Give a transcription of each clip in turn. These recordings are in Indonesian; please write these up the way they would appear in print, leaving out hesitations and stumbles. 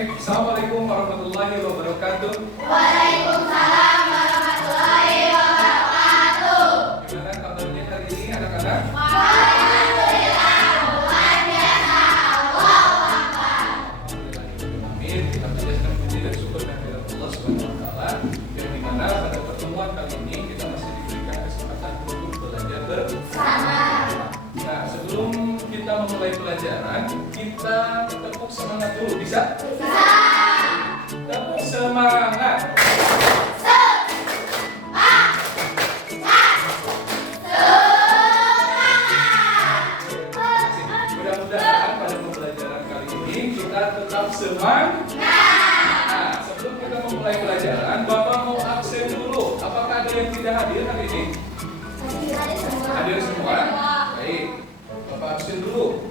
Assalamualaikum warahmatullahi wabarakatuh. Waalaikumsalam warahmatullahi wabarakatuh. Gimana kabarnya hari ini anak-anak? Alhamdulillah, luar biasa. Allahu Akbar. Amin. Kita panjatkan puji dan syukur kehadirat Allah Subhanahu wa taala yang dimana pada pertemuan kali ini kita masih diberikan kesempatan untuk belajar bersama. Nah, sebelum kita memulai pelajaran, kita tepuk semangat dulu, bisa? Bisa. Tepuk semangat. Mudah-mudahan pada pembelajaran kali ini kita tetap semangat. Nah, sebelum kita memulai pelajaran, Bapak mau absen dulu. Apakah ada yang tidak hadir hari ini? Hadir semua? Baik, Bapak absen dulu.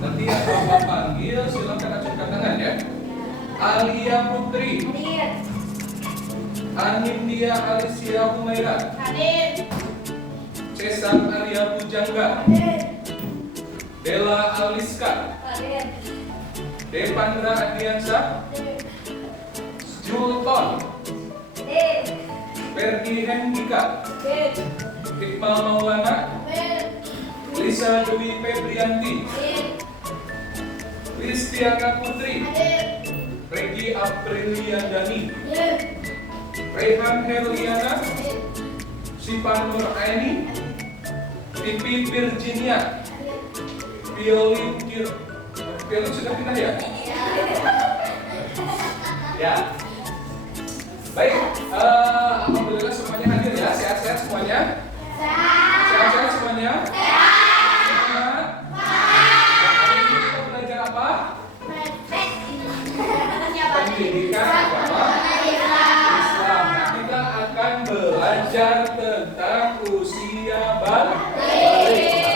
Nanti yang Bapak panggil silakan acungkan tangan ya. Alia Putri, Anindya Alicia Humaira, Hadir. Cesar Arya Pujangga, Della Aliska, Hadir. Devandra Adiansa, Julton, Hadir. Ferdi Hendika, Hadir. Iqbal Maulana, Lisa Dewi Febrianti, Kristiana Putri, Regi Apriliandani, Rehan Herliana, Siva Nur Aini, Pipi Virginia, Violin sudah pindah ya? Ya. Baik, alhamdulillah semuanya hadir ya, sehat-sehat semuanya. Sehat-sehat semuanya. Sehat. Hari ini kita belajar apa? Pendidikan agama Islam. Nah, kita akan belajar tentang usia balik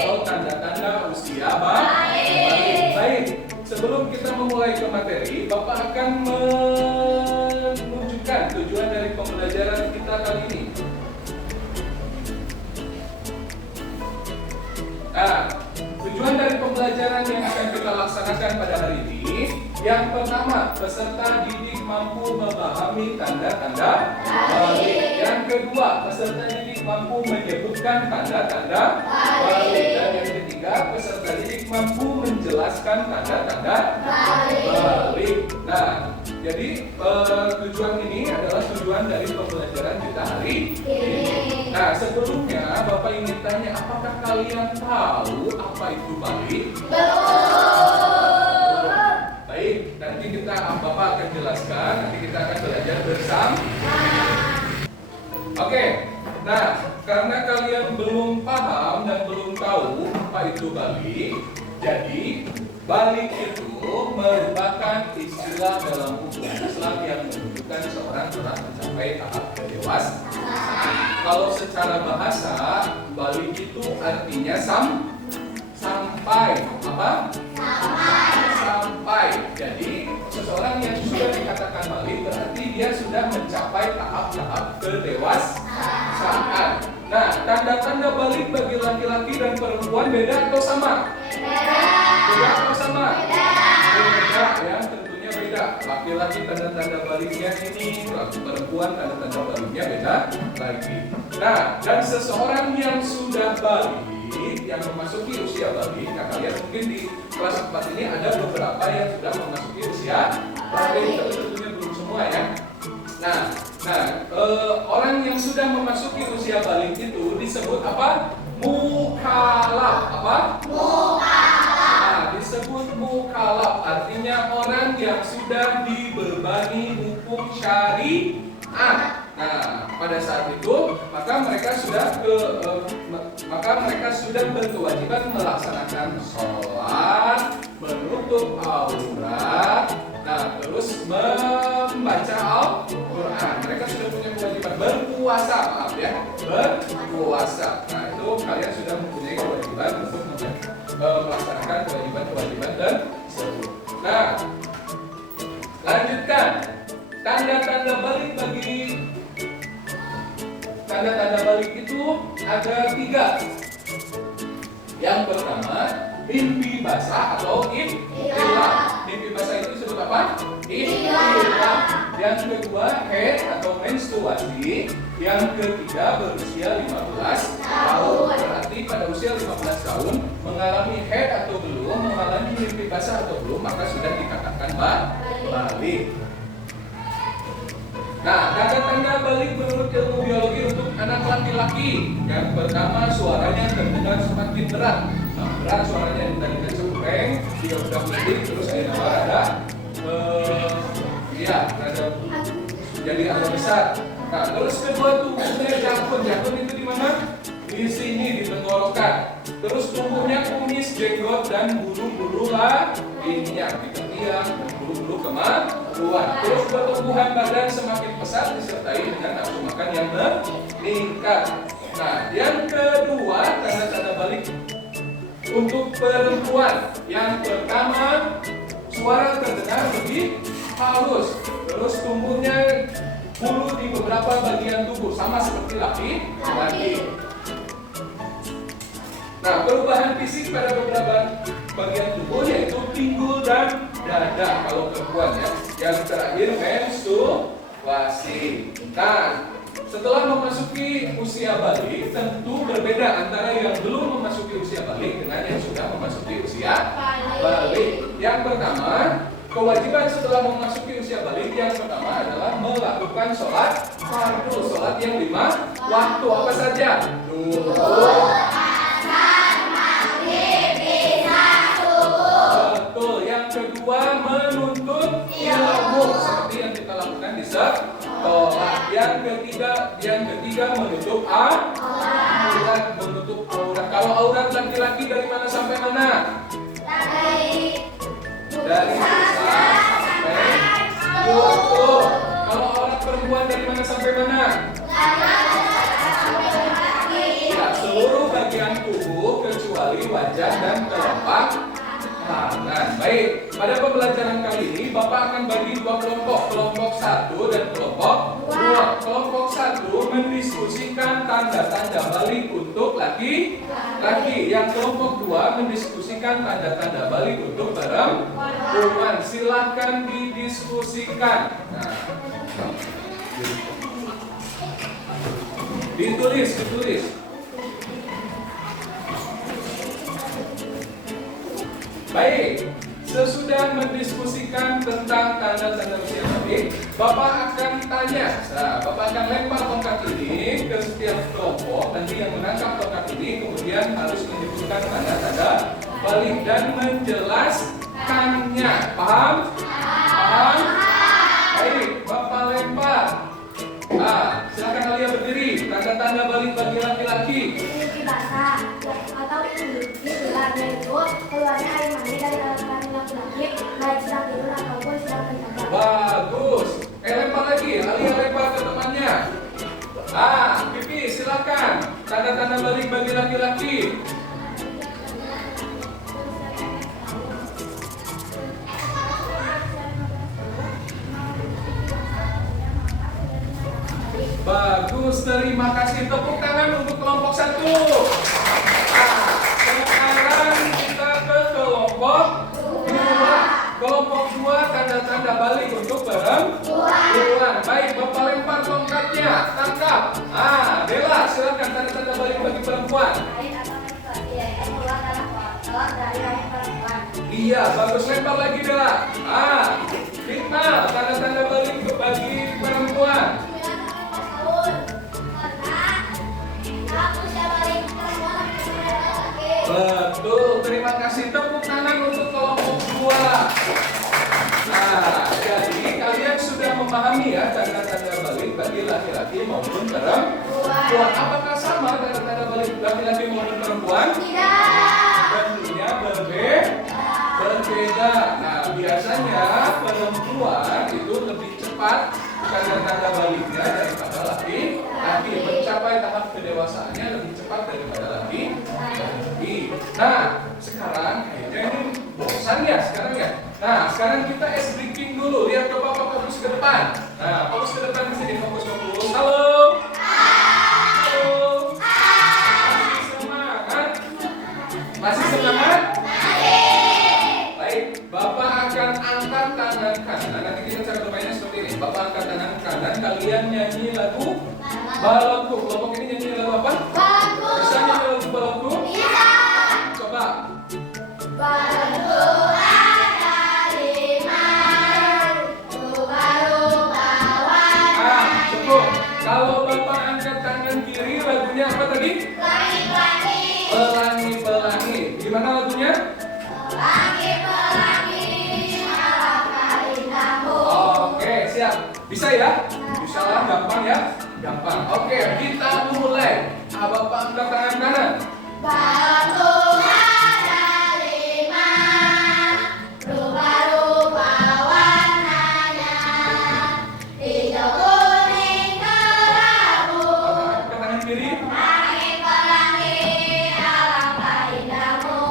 atau tanda-tanda usia balik. Baik, sebelum kita memulai ke materi, Bapak akan menunjukkan tujuan dari pembelajaran kita kali ini. Nah, tujuan dari pembelajaran yang akan kita laksanakan pada hari ini, yang pertama, peserta didik mampu memahami tanda-tanda balik. Yang kedua, peserta didik mampu menyebutkan tanda-tanda balik. Dan yang ketiga, peserta didik mampu menjelaskan tanda-tanda balik. Nah, jadi tujuan ini adalah tujuan dari pembelajaran kita hari ini. Nah, sebelumnya Bapak ingin tanya, apakah kalian tahu apa itu balik? Baik, nanti Bapak akan jelaskan, nanti kita akan belajar bersama. Oke, nah karena kalian belum paham dan belum tahu apa itu balik, jadi balik itu merupakan istilah dalam hukum Islam yang menunjukkan seorang telah mencapai tahap kedewasaan. Kalau secara bahasa, balik itu artinya sampai apa? Sampai. Jadi seseorang yang sudah dikatakan balik berarti dia sudah mencapai tahap-tahap kedewasaan. Nah, tanda-tanda balik bagi laki-laki dan perempuan beda atau sama? Beda atau sama? Beda ya, tentunya beda. Laki-laki tanda-tanda baliknya ini, perempuan tanda-tanda baliknya beda lagi. Nah, dan seseorang yang sudah balik, yang memasuki usia balik, nah kalian mungkin di kelas 4 ini ada beberapa yang sudah memasuki usia balik, tapi tentunya belum semua ya. Nah, orang yang sudah memasuki usia balik itu disebut apa? Mukallaf. Apa? Mukallaf. Nah, disebut mukallaf artinya orang yang sudah dibebani hukum syariat. Nah, pada saat itu maka mereka sudah berkewajiban melaksanakan sholat, menutup aurat, nah terus membaca Al-Quran. Mereka sudah punya kewajiban berpuasa, maaf ya, berpuasa. Nah itu kalian sudah mempunyai kewajiban untuk melaksanakan kewajiban tersebut. Nah, lanjutkan tanda-tanda balik bagi tanda-tanda balik itu ada 3. Yang pertama, mimpi basah atau ikhtilaf. Mimpi basah itu disebut apa? Ikhtilaf. Yang kedua, haid atau menstruasi. Yang ketiga, berusia 15 tahun. Berarti pada usia 15 tahun mengalami haid atau belum, mengalami mimpi basah atau belum, maka sudah dikatakan balik. Nah, tanda-tanda balik menurut ilmu biologi untuk anak laki-laki. Yang pertama, suaranya terdengar semakin berat. Nah, berat suaranya tadinya cempreng, dia udah mendidih, terus akhirnya ada jadi agak besar. Nah, terus kedua tubuhnya jakun itu di mana? Di sini, di tenggorokan. Terus tubuhnya kumis, jenggot, dan bulu-bulu lainnya di ketiak, bulu-bulu kemaluan. Terus pertumbuhan badan semakin pesat disertai dengan nafsu makan yang meningkat. Nah, yang kedua tanda-tanda balik untuk perempuan. Yang pertama, suara terdengar lebih halus. Terus tumbuhnya bulu di beberapa bagian tubuh sama seperti laki-laki. Nah, perubahan fisik pada beberapa bagian tubuh yaitu pinggul dan dada kalau perempuan ya. Yang terakhir menstruasi. Nah, setelah memasuki usia balik tentu berbeda antara yang belum memasuki usia balik dengan yang sudah memasuki usia balik. Yang pertama, kewajiban setelah memasuki usia balik yang pertama adalah melakukan sholat fardu, sholat yang 5 waktu apa saja? Duhur, betul. Yang kedua, menuntut ilmu seperti yang kita lakukan di sekolah. Yang ketiga menutup aurat, Kalau aurat laki-laki dari mana sampai mana? Dari pusar sampai lutut. Kalau aurat perempuan dari mana sampai mana? Ya, seluruh bagian tubuh kecuali wajah dan telapak tangan. Baik, pada pembelajaran kali ini Bapak akan bagi 2 kelompok, kelompok 1 dan kelompok 2. Kelompok 1 mendiskusikan tanda-tanda balik untuk laki-laki. Yang kelompok 2 mendiskusikan tanda-tanda balik untuk perempuan. Silahkan didiskusikan. Nah, ditulis. Baik, sesudah mendiskusikan tentang tanda-tanda usia balik, Bapak akan tanya. Nah, Bapak akan lempar tongkat ini ke setiap kelompok. Nanti yang menangkap tongkat ini kemudian harus menyebutkan tanda-tanda balik dan menjelaskannya. Paham? Paham? Baik, Bapak lempar. Nah, silakan Alia berdiri. Tanda-tanda balik bagi laki-laki. Mimpi basah atau mimpi gelarnya itu keluarnya air mani dari alatan laki-laki baik sedang tidur ataupun sedang terjaga. Bagus. Lempar lagi. Alia lempar ke temannya. Pipi silakan. Tanda-tanda balik bagi laki-laki. Bagus, terima kasih. Tepuk tangan untuk kelompok 1. Sekarang kita ke kelompok 2. Kelompok 2 tanda-tanda balik untuk perempuan. Baik, Bapak lempar tongkatnya. Tangkap. Bella, silakan tanda-tanda balik bagi perempuan. Iya, bagus, lempar lagi Bella. Fitnah, tanda-tanda balik bagi perempuan. Betul, terima kasih. Tepuk tangan untuk kelompok 2. Nah, jadi kalian sudah memahami ya tanda-tanda balik bagi laki-laki maupun perempuan. Apakah sama tanda-tanda balik laki-laki maupun perempuan? Tidak. Tentunya berbeda. Nah, biasanya perempuan itu lebih cepat tanda-tanda baliknya daripada laki-laki. Mencapai tahap kedewasaannya lebih cepat daripada laki-laki. Nah, sekarang kayaknya ini bosan ya sekarang ya. Nah, sekarang kita ice breaking dulu. Lihat ke Bapak, fokus ke depan. Nah, fokus ke depan di sini, fokus. Halo. Balonku. Kelompok ini nyanyi lagu apa? Balonku. Bisa nyanyi lagu balonku? Bisa. Coba. Balonku ada 5, rupa-rupa warna. Cukup. Kalau Bapak angkat tangan kiri, lagunya apa tadi? Pelangi-pelangi. Pelangi-pelangi. Gimana lagunya? Pelangi-pelangi, alangkah indahmu. Oke, siap. Bisa ya? Bisa lah, gampang ya? Gampang. Oke, kita mulai. Bapak angkat tangan kanan. Balonku ada 5, rupa-rupa warnanya, hijau, kuning, kelabu. Angkat tangan kiri. Pelangi-pelangi, alangkah indahmu,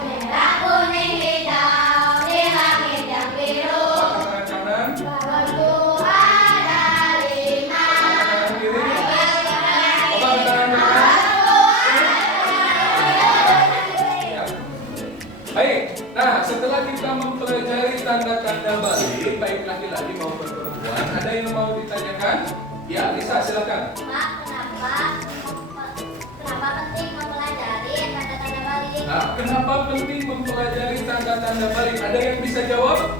merah, kuning, hijau, di langit yang biru. Angkat tangan kanan. Balonku ada 5. Tangan kiri. Coba angkat tangan kanan. Baik, nah setelah kita mempelajari tanda-tanda balik, baik laki-laki maupun perempuan, ada yang mau ditanyakan? Ya, Lisa silakan. Pak, kenapa penting mempelajari tanda-tanda balik? Nah, kenapa penting mempelajari tanda-tanda balik? Ada yang bisa jawab?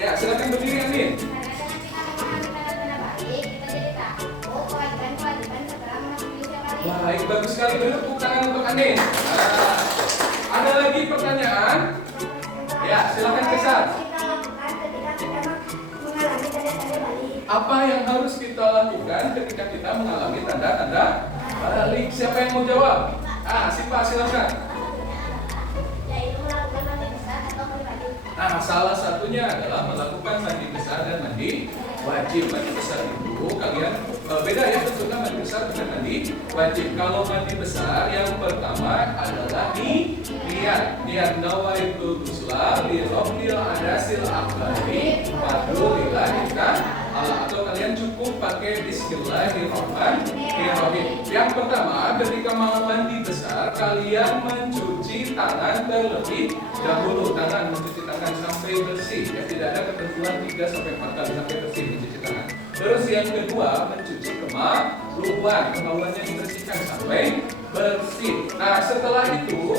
Ya, silakan berdiri, Amin. Karena dengan kita memahami tanda-tanda balik, kita jadi tahu kewajiban-kewajiban setelah mengambil usia balik. Baik, bagus sekali. Beri tepuk tangan untuk Amin. Nah, ada lagi pertanyaan? Ya, silakan Kesar. Kita lakukan ketika kita mengalami tanda-tanda balik. Apa yang harus kita lakukan ketika kita mengalami tanda-tanda balik? Siapa yang mau jawab? Sipa silakan. Yaitu melakukan mandi besar atau mandi wajib. Nah, salah satunya adalah melakukan mandi besar dan mandi wajib. Mandi besar itu kalian beda ya tentunya mandi besar dengan mandi wajib. Kalau mandi besar yang pertama adalah niat nawaitul ghusla li rabbil adasil akbari fadlulillahi ta'ala, atau kalian cukup pakai bismillahirrahmanirrahim. Yang pertama, ketika mau mandi besar, kalian mencuci tangan terlebih dahulu. Mencuci tangan sampai bersih. Ya, tidak ada ketentuan 3 sampai 4 kali sampai bersih mencuci tangan. Terus yang kedua, mencuci kemaluannya dibersihkan sampai bersih. Nah, setelah itu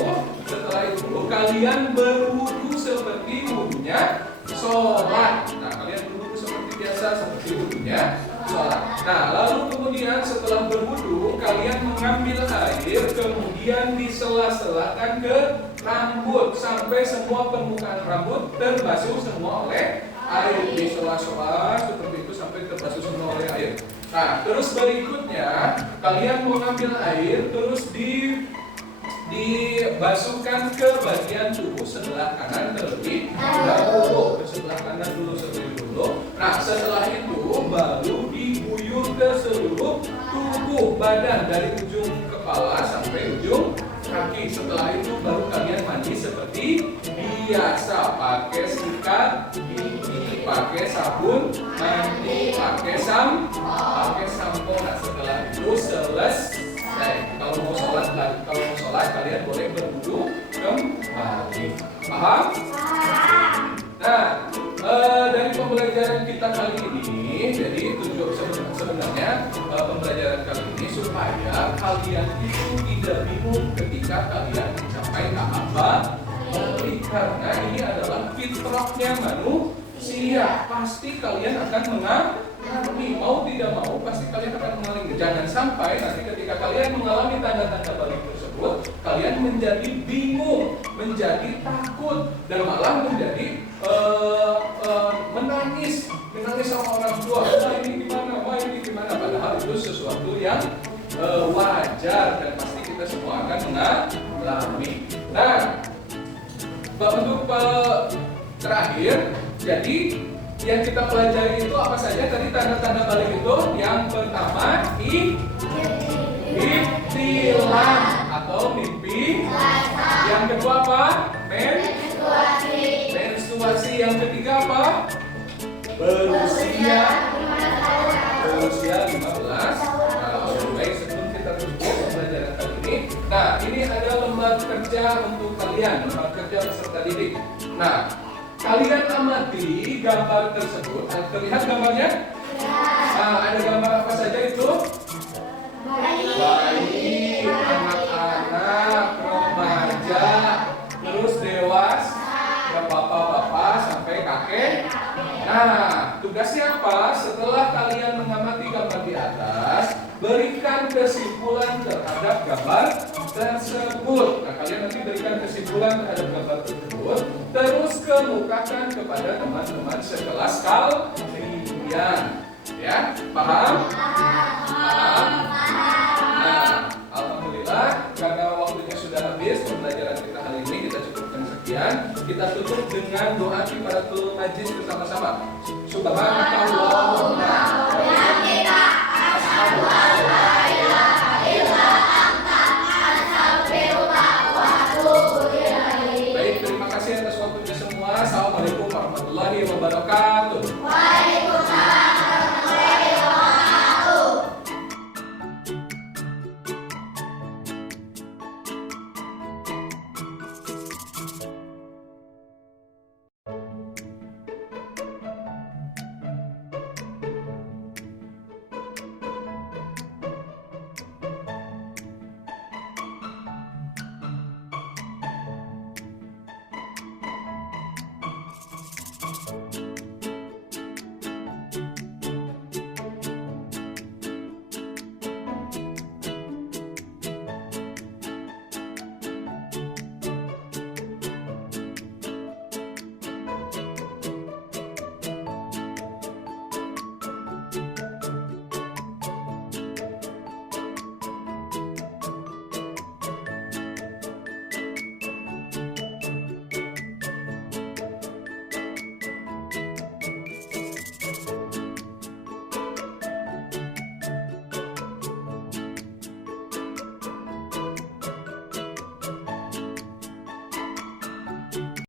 kalian berwudu seperti wudunya sholat. Nah, kalian berwudu seperti biasa seperti wudunya sholat. Nah, lalu kemudian setelah berwudu, kalian mengambil air, kemudian disela-selakan ke rambut sampai semua permukaan rambut terbasuh semua oleh air. Disela-sela seperti itu sampai terbasuh semua oleh air. Nah, terus berikutnya kalian mengambil air, terus dibasuhkan ke bagian tubuh sebelah kanan terlebih dahulu. Ke sebelah kanan dulu terlebih dulu. Nah, setelah itu baru diguyur ke seluruh tubuh badan dari ujung kepala sampai ujung kaki. Setelah itu baru kalian mandi seperti biasa, pakai sikat gigi, pakai sabun mandi, pakai sampo. Nah, setelah itu selesai. Kalau mau sholat kalian boleh berwudu kembali. Paham? Nah, dari pembelajaran kita kali ini, jadi tujuan sebenarnya pembelajaran kali ini supaya kalian itu tidak bingung ketika kalian mencapai tahap balik, karena ini adalah fitrahnya manusia. Pasti kalian akan mengalami, mau tidak mau pasti kalian akan mengalami. Jangan sampai nanti ketika kalian mengalami tanda-tanda balik tersebut, kalian menjadi bingung, menjadi takut, dan malah menjadi menangis sama orang tua. Ini gimana? Padahal itu sesuatu yang wajar dan pasti kita semua akan mengalami. Nah, untuk terakhir, jadi yang kita pelajari itu apa saja tadi tanda-tanda balik itu? Yang pertama ibtilam atau mimpi. Yang kedua apa? Menstruasi. Yang ketiga apa? Berusia 15 tahun. Baik, sebelum kita tutup pembelajaran kali ini. Nah, ini ada lembar kerja untuk kalian, lembar kerja peserta didik. Nah, kalian amati gambar tersebut. Terlihat gambarnya? Nah, ada gambar apa saja itu? bayi, anak-anak, remaja, terus dewasa, bapak-bapak sampai kakek. Nah, tugasnya apa? Setelah kalian mengamati gambar di atas, berikan kesimpulan terhadap gambar tersebut. Nah, kalian nanti berikan kesimpulan terhadap gambar tersebut, terus kemukakan kepada teman-teman sekelas kalian. Ya, paham? Paham? Nah, alhamdulillah karena waktunya sudah habis pembelajaran kita hari ini, kita cukupkan sekian. Kita tutup dengan doa kifaratul majlis bersama-sama. Subhanallah.